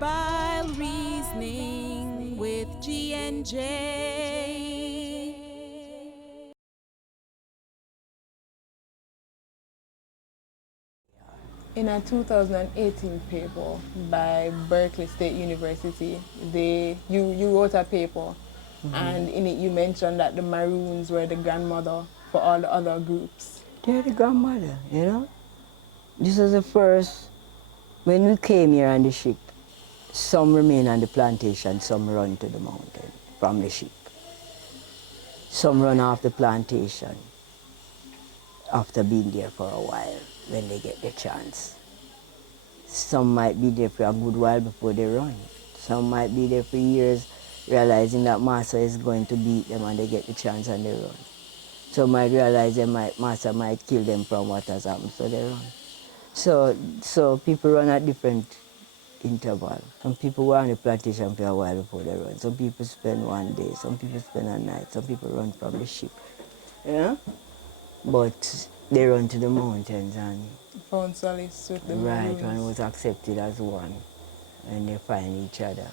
Bile reasoning with G and J. In a 2018 paper by Berkeley State University, you wrote a paper, and in it you mentioned that the Maroons were the grandmother for all the other groups. They're the grandmother, you know. This was the first, when we came here on the ship, some remain on the plantation, some run to the mountain from the ship. Some run off the plantation after being there for a while when they get the chance. Some might be there for a good while before they run. Some might be there for years realizing that master is going to beat them and they get the chance and they run. Some might realize master might kill them from what has happened, so they run. So people run at different intervals. Some people were on the plantation for a while before they run. Some people spend one day, some people spend a night, some people run from the ship. Yeah? But they run to the mountains and Found solace with the right, Maroons. and was accepted as one, and they find each other.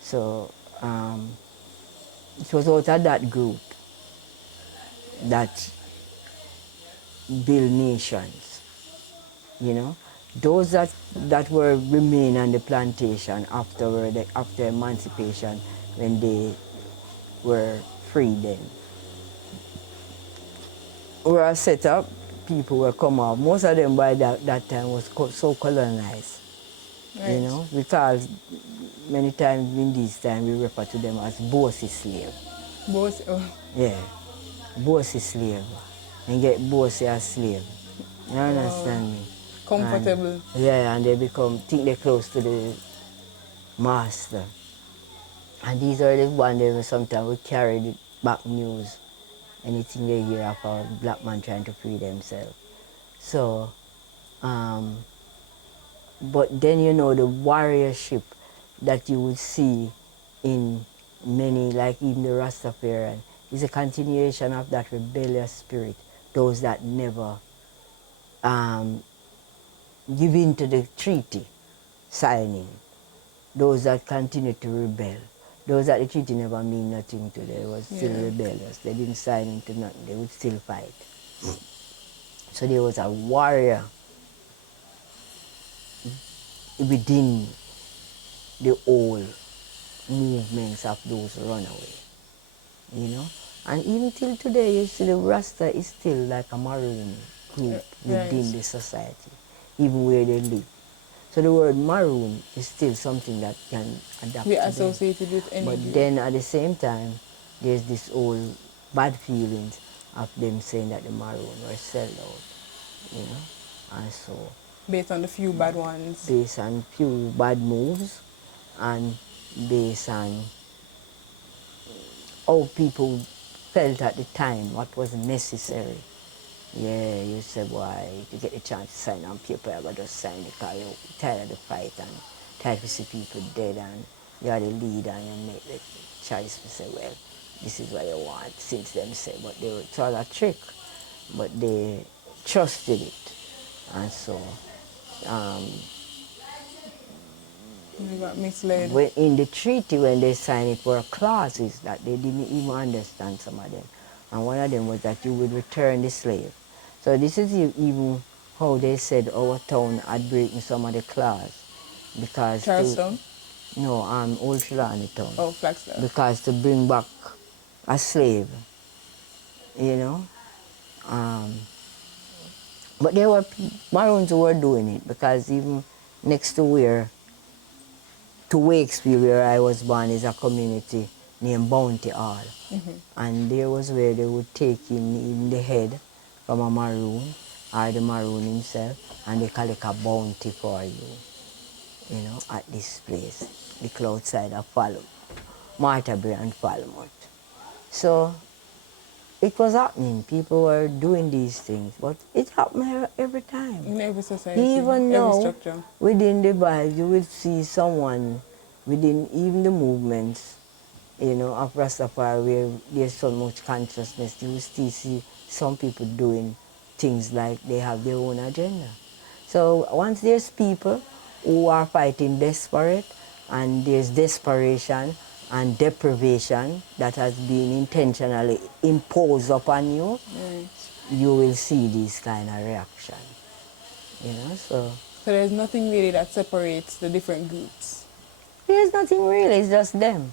So it was out of that group that build nations, you know. Those that were remain on the plantation after emancipation, when they were free then, were set up, people were come out. Most of them by that time was so colonized, Right. you know, because many times in this time we refer to them as bossy slave. Both, Yeah, bossy slave. And get bossy as slave. You understand me? comfortable. And, yeah, and they think they're close to the master. And these are the ones that sometimes would carry the back news, anything they hear of a black man trying to free themselves. So, but then you know the warriorship that you would see in many, like even the Rastafarian, is a continuation of that rebellious spirit, those that never give in to the treaty signing, those that continue to rebel, those that the treaty never mean nothing to, they was still rebellious, they didn't sign into nothing, they would still fight. So there was a warrior within the old movements of those runaway, you know. And even till today, you see the Rasta is still like a maroon group within the society, even where they live. So the word maroon is still something that can adapt We to associated them. with any But group. then at the same time, there's this old bad feelings of them saying that the maroon were sold out, you know. And so Based on the few bad ones. based on few bad moves and based on how people felt at the time, what was necessary. Yeah, you say, boy, to get a chance to sign on paper, I got to sign because you're tired of the fight and tired to see people dead and you're the leader and you make the choice to say, well, this is what you want, since them say, but they were, it's all a trick, but they trusted it. And so, They got misled. in the treaty when they signed it were clauses that they didn't even understand, some of them. And one of them was that you would return the slave. So this is even how they said our town had breaking some of the clause. Because Charleston? no, Old Trelawney town. Oh, Flagstaff. Because to bring back a slave, you know. But there were Maroons who were doing it, because even next to Wakesville, where I was born, is a community named Bounty Hall. And there was where they would take in the head from a Maroon, or the Maroon himself, and they collect a bounty for you know, at this place, the cloud side of Martabury and Falmouth. So it was happening. People were doing these things, but it happened every time. In every society, Even every now, structure. within the Bible, you will see someone within even the movements, you know, of Rastafari, where there's so much consciousness, you will still see some people doing things like they have their own agenda. So once there's people who are fighting desperate and there's desperation and deprivation that has been intentionally imposed upon you, Right. you will see these kind of reaction. You know, so So there's nothing really that separates the different groups there's nothing really, it's just them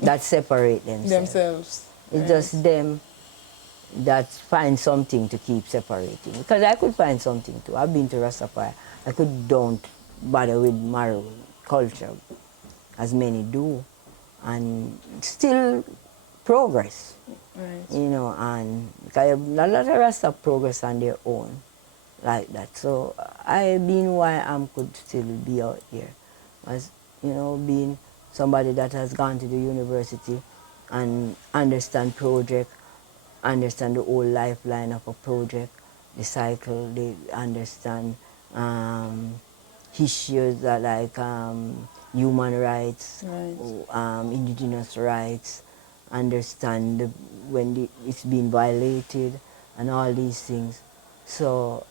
that separate themselves. themselves. It's Right. just them that find something to keep separating. Because I could find something too. I've been to Rastafari. I could don't bother with Maroon culture, as many do, and still progress. Right. You know, and because a lot of Rasta progress on their own, like that. So I been why I could still be out here, as you know, being somebody that has gone to the university and understand project, understand the whole lifeline of a project, the cycle. They understand issues that like human rights, Right. indigenous rights, understand when it's been violated and all these things. So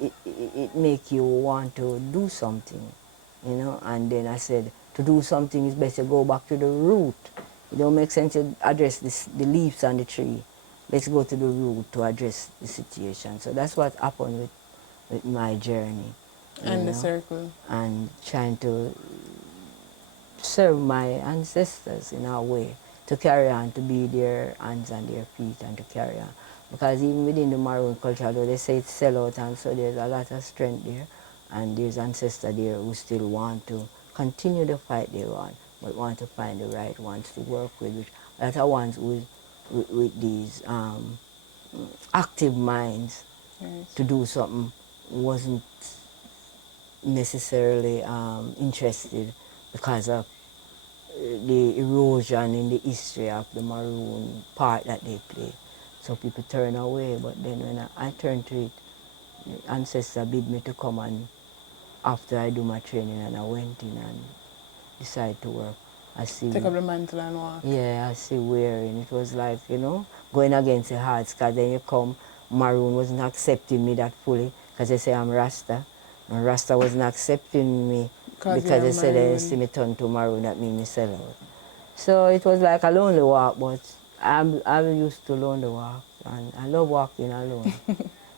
it make you want to do something, you know. And then I said, to do something is better go back to the root. It don't make sense to address the leaves on the tree. Let's go to the root to address the situation. So that's what happened with my journey. And the know, circle. and trying to serve my ancestors in a way, to carry on, to be their hands and their feet and to carry on. Because even within the Maroon culture, though they say it's sellout, and so there's a lot of strength there, and there's ancestors there who still want to continue the fight they want, but want to find the right ones to work with, which a lot of ones with these active minds Right. to do something wasn't necessarily interested because of the erosion in the history of the Maroon part that they play. So people turn away, but then when I turned to it, the ancestor bid me to come, and after I do my training and I went in and decided to work. I see, Take up the mantle and walk. yeah, I see wearing. It was like, you know, going against the odds, because then you come, Maroon wasn't accepting me that fully, because they say I'm Rasta. And Rasta wasn't accepting me because they said they see me turn to Maroon, that means me sell out. So it was like a lonely walk, but I'm used to lonely walk, and I love walking alone.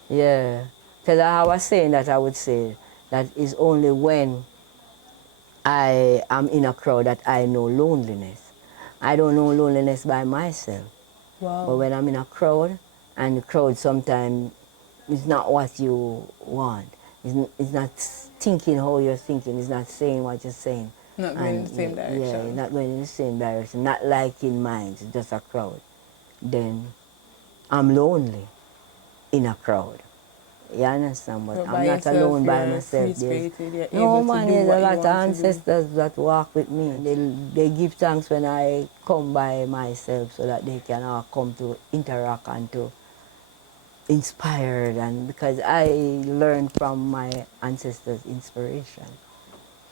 Yeah, because I was saying that I would say that is only when I am in a crowd that I know loneliness. I don't know loneliness by myself. Wow. But when I'm in a crowd, and the crowd sometimes is not what you want. It's not thinking how you're thinking. It's not saying what you're saying. Not going in the same direction. Yeah, not going in the same direction. Not liking minds, it's just a crowd. Then I'm lonely in a crowd. You understand? But So I'm not alone by myself. No man, there's a lot of ancestors that walk with me. They give thanks when I come by myself, so that they can all come to interact and to inspired, and because I learned from my ancestors' inspiration.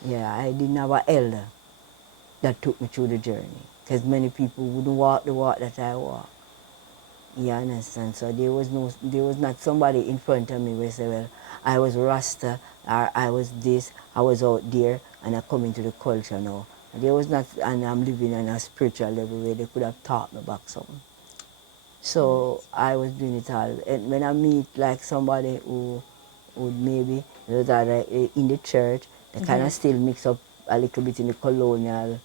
Yeah, I didn't have an elder that took me through the journey, because many people wouldn't walk the walk that I walk. You understand? So there was not somebody in front of me where say, well, I was Rasta, or I was this, I was out there, and I come into the culture now. There was not, and I'm living on a spiritual level where they could have taught me back something. So I was doing it all. And when I meet like somebody who would maybe, those are in the church, they kind of still mix up a little bit in the colonial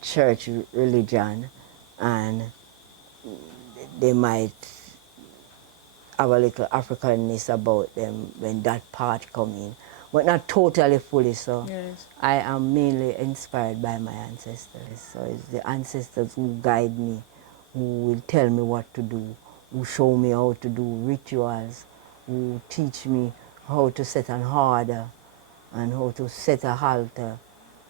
church religion, and they might have a little Africanness about them when that part come in, but not totally fully so. Yes. I am mainly inspired by my ancestors. So it's the ancestors who guide me, who will tell me what to do, who show me how to do rituals, who teach me how to set an order and how to set a halter.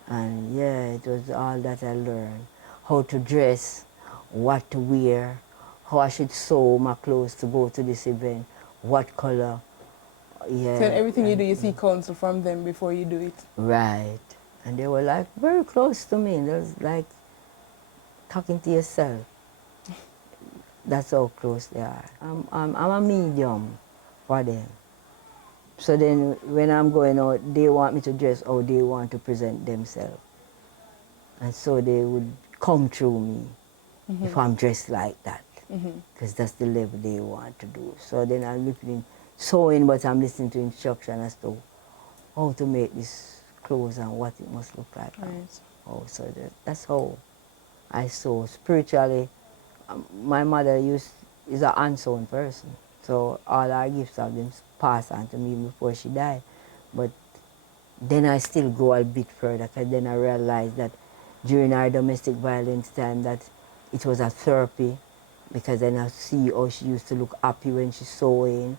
And yeah, it was all that I learned. How to dress, what to wear, how I should sew my clothes to go to this event, what color. Yeah. So everything you do, you seek counsel from them before you do it. Right. And they were like very close to me. It was like talking to yourself. That's how close they are. I'm a medium for them. So then when I'm going out, they want me to dress how they want to present themselves. And so they would come through me if I'm dressed like that, because that's the level they want to do. So then I'm looking, sewing, but I'm listening to instruction as to how to make this clothes and what it must look like. Right. Oh, so that's how I sew. Spiritually, my mother is a unsewn person, so all our gifts have been passed on to me before she died. But then I still go a bit further, because then I realized that during our domestic violence time that it was a therapy, because then I see how she used to look happy when she's sewing,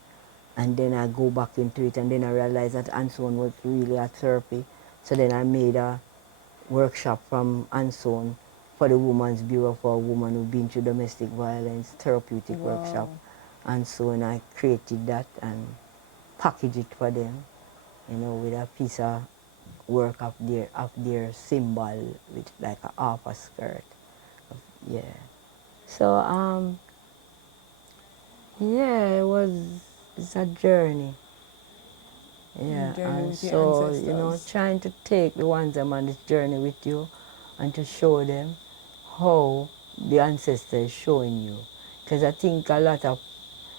and then I go back into it, and then I realized that Anson was really a therapy. So then I made a workshop from Anson for the Women's Bureau for a woman who'd been through domestic violence, therapeutic workshop. And so and I created that and packaged it for them, you know, with a piece of work of their symbol, with like a half a skirt. Yeah. So yeah, it's a journey. Yeah, Journey and with your so, you know, ancestors. trying to take the ones that are on this journey with you and to show them how the ancestor is showing you. Because I think a lot of,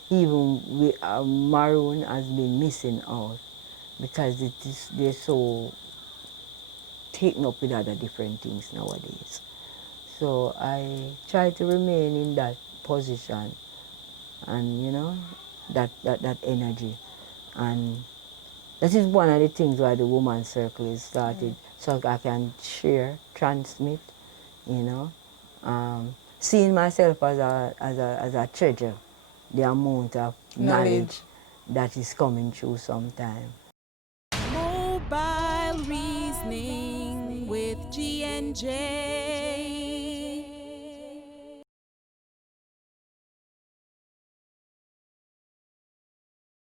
even we, Maroon has been missing out, because they're so taken up with other different things nowadays. So I try to remain in that position and, you know, that energy. And that is one of the things why the Women's Circle is started, so I can share, transmit, you know. Seeing myself as a treasure, the amount of knowledge that is coming through sometime. Mobile Reasoning with G and J.